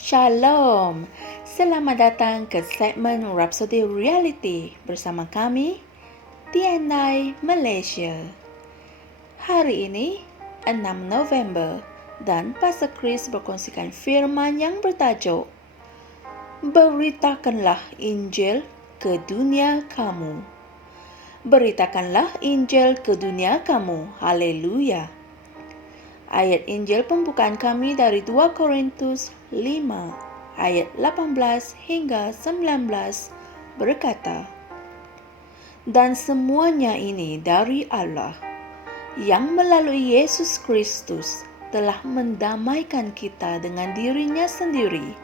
Shalom, selamat datang ke segmen Rhapsody Reality bersama kami, TNI Malaysia. Hari ini, 6 November, dan Pastor Chris berkongsikan firman yang bertajuk Beritakanlah Injil ke dunia kamu. Beritakanlah Injil ke dunia kamu. Haleluya. Ayat Injil pembukaan kami dari 2 Korintus 5 ayat 18 hingga 19 berkata, Dan semuanya ini dari Allah, yang melalui Yesus Kristus telah mendamaikan kita dengan dirinya sendiri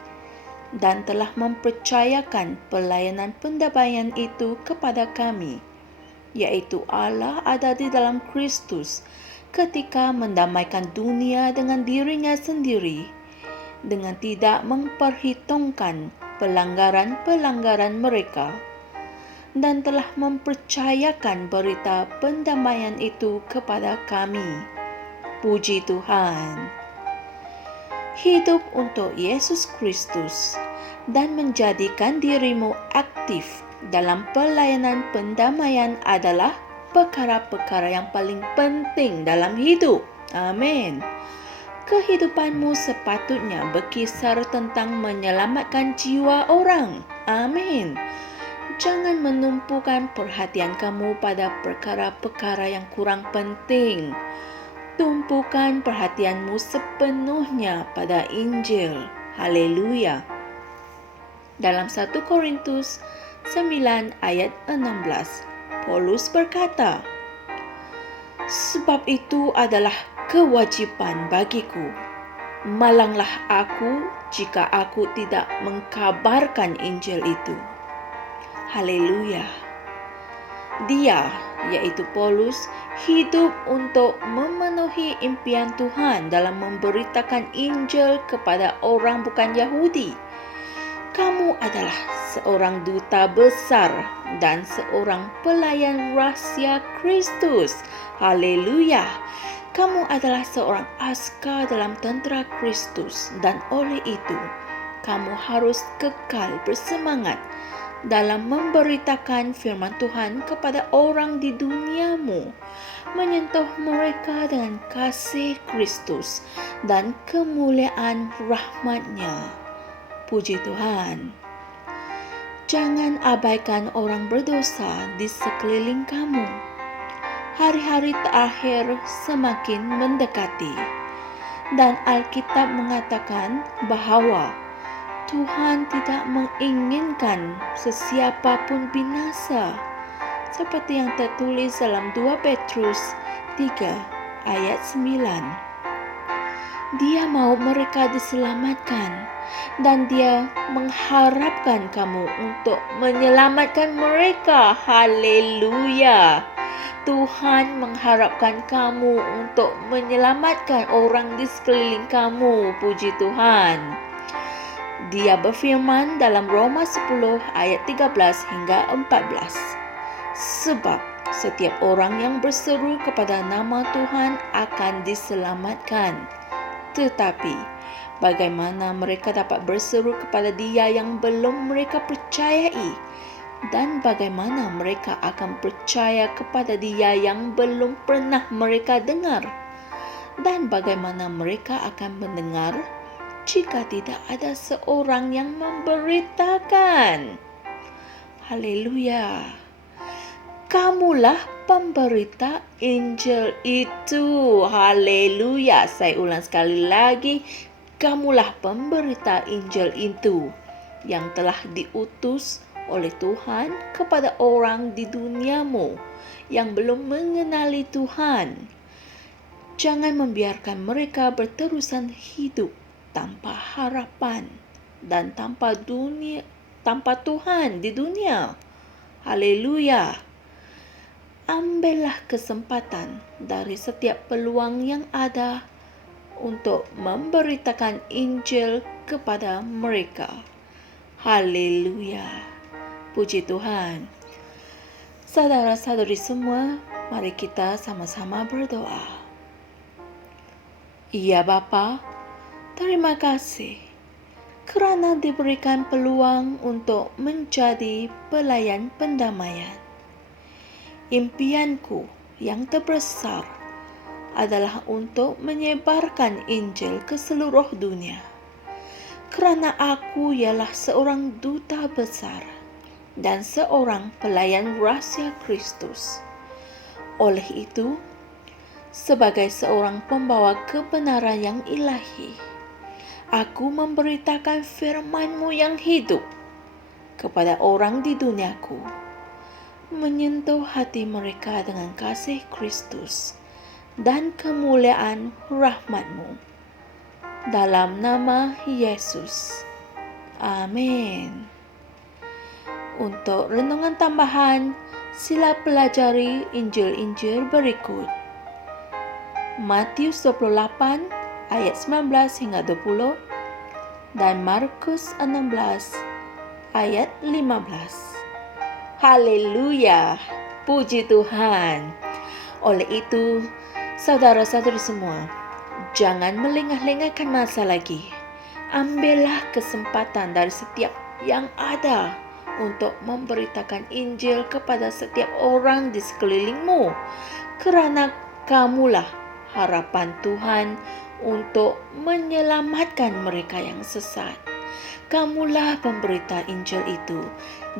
dan telah mempercayakan pelayanan pendamaian itu kepada kami, yaitu Allah ada di dalam Kristus ketika mendamaikan dunia dengan dirinya sendiri, dengan tidak memperhitungkan pelanggaran-pelanggaran mereka, dan telah mempercayakan berita pendamaian itu kepada kami. Puji Tuhan. Hidup untuk Yesus Kristus dan menjadikan dirimu aktif dalam pelayanan pendamaian adalah perkara-perkara yang paling penting dalam hidup. Amin. Kehidupanmu sepatutnya berkisar tentang menyelamatkan jiwa orang. Amin. Jangan menumpukan perhatian kamu pada perkara-perkara yang kurang penting. Tumpukan perhatianmu sepenuhnya pada Injil. Haleluya. Dalam 1 Korintus 9 ayat 16, Paulus berkata, Sebab itu adalah kewajiban bagiku. Malanglah aku jika aku tidak mengkabarkan Injil itu. Haleluya. Dia, yaitu Paulus, hidup untuk memenuhi impian Tuhan dalam memberitakan Injil kepada orang bukan Yahudi. Kamu adalah seorang duta besar dan seorang pelayan rahasia Kristus. Haleluya. Kamu adalah seorang askar dalam tentera Kristus dan oleh itu, kamu harus kekal bersemangat dalam memberitakan firman Tuhan kepada orang di duniamu, menyentuh mereka dengan kasih Kristus dan kemuliaan rahmat-Nya. Puji Tuhan. Jangan abaikan orang berdosa di sekeliling kamu. Hari-hari terakhir semakin mendekati, dan Alkitab mengatakan bahawa Tuhan tidak menginginkan sesiapa pun binasa, seperti yang tertulis dalam 2 Petrus 3 ayat 9. Dia mau mereka diselamatkan, dan Dia mengharapkan kamu untuk menyelamatkan mereka. Haleluya. Tuhan mengharapkan kamu untuk menyelamatkan orang di sekeliling kamu. Puji Tuhan. Dia berfirman dalam Roma 10 ayat 13 hingga 14. Sebab setiap orang yang berseru kepada nama Tuhan akan diselamatkan. Tetapi bagaimana mereka dapat berseru kepada Dia yang belum mereka percayai? Dan bagaimana mereka akan percaya kepada Dia yang belum pernah mereka dengar? Dan bagaimana mereka akan mendengar jika tidak ada seorang yang memberitakan? Haleluya. Kamulah pemberita Injil itu. Haleluya. Saya ulang sekali lagi. Kamulah pemberita Injil itu yang telah diutus oleh Tuhan kepada orang di duniamu yang belum mengenali Tuhan. Jangan membiarkan mereka berterusan hidup tanpa harapan dan tanpa Tuhan di dunia. Haleluya. Ambillah kesempatan dari setiap peluang yang ada untuk memberitakan Injil kepada mereka. Haleluya. Puji Tuhan. Saudara-saudari semua, mari kita sama-sama berdoa. Ya Bapa, terima kasih kerana diberikan peluang untuk menjadi pelayan pendamaian. Impianku yang terbesar adalah untuk menyebarkan Injil ke seluruh dunia, kerana aku ialah seorang duta besar dan seorang pelayan rahsia Kristus. Oleh itu, sebagai seorang pembawa kebenaran yang ilahi, aku memberitakan firman-Mu yang hidup kepada orang di duniaku, menyentuh hati mereka dengan kasih Kristus dan kemuliaan rahmat-Mu. Dalam nama Yesus. Amin. Untuk renungan tambahan, sila pelajari Injil-Injil berikut. Matius 28 ayat 19 hingga 20 dan Markus 16 ayat 15. Haleluya, puji Tuhan. Oleh itu, saudara-saudari semua, jangan melengah-lengahkan masa lagi. Ambillah kesempatan dari setiap yang ada untuk memberitakan Injil kepada setiap orang di sekelilingmu, kerana kamulah harapan Tuhan untuk menyelamatkan mereka yang sesat. Kamulah pemberita Injil itu,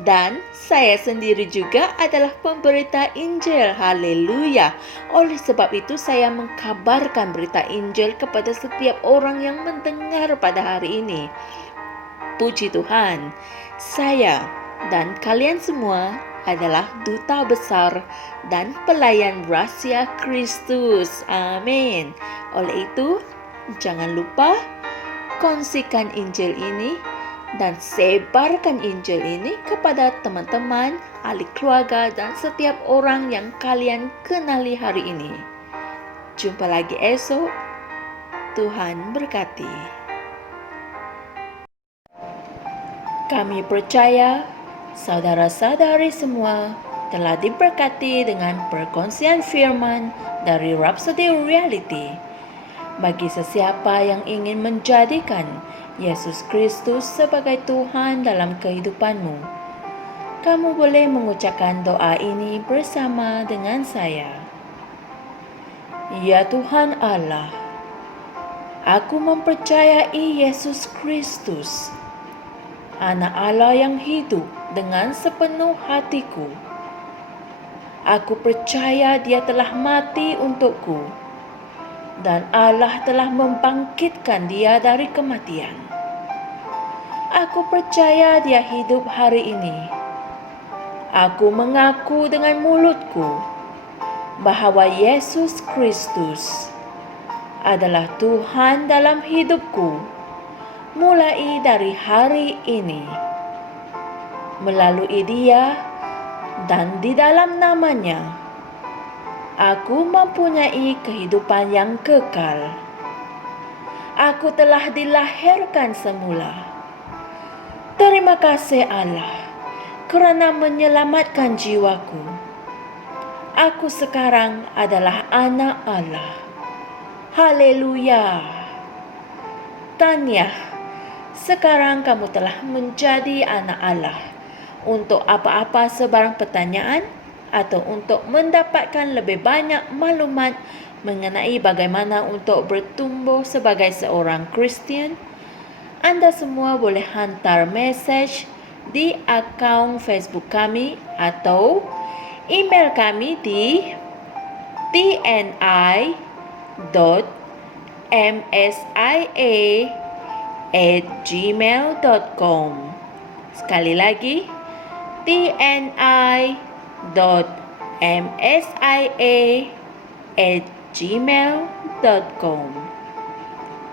dan saya sendiri juga adalah pemberita Injil. Haleluya. Oleh sebab itu saya mengkabarkan berita Injil kepada setiap orang yang mendengar pada hari ini. Puji Tuhan, saya dan kalian semua adalah duta besar dan pelayan rahsia Kristus. Amin. Oleh itu, jangan lupa kongsikan Injil ini dan sebarkan Injil ini kepada teman-teman, ahli keluarga dan setiap orang yang kalian kenali hari ini. Jumpa lagi esok. Tuhan berkati. Kami percaya saudara-saudari semua telah diberkati dengan perkongsian firman dari Rhapsody Reality. Bagi sesiapa yang ingin menjadikan Yesus Kristus sebagai Tuhan dalam kehidupanmu, kamu boleh mengucapkan doa ini bersama dengan saya. Ya Tuhan Allah, aku mempercayai Yesus Kristus, Anak Allah yang hidup dengan sepenuh hatiku. Aku percaya Dia telah mati untukku, dan Allah telah membangkitkan Dia dari kematian. Aku percaya Dia hidup hari ini. Aku mengaku dengan mulutku bahwa Yesus Kristus adalah Tuhan dalam hidupku mulai dari hari ini. Melalui Dia dan di dalam nama-Nya, aku mempunyai kehidupan yang kekal. Aku telah dilahirkan semula. Terima kasih Allah kerana menyelamatkan jiwaku. Aku sekarang adalah anak Allah. Haleluya. Tanya, sekarang kamu telah menjadi anak Allah. Untuk apa-apa sebarang pertanyaan atau untuk mendapatkan lebih banyak maklumat mengenai bagaimana untuk bertumbuh sebagai seorang Kristian, Anda semua boleh hantar mesej di akaun Facebook kami atau email kami di tni.msia@gmail.com. Sekali lagi, tni.msia@gmail.com.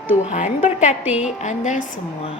Tuhan berkati Anda semua.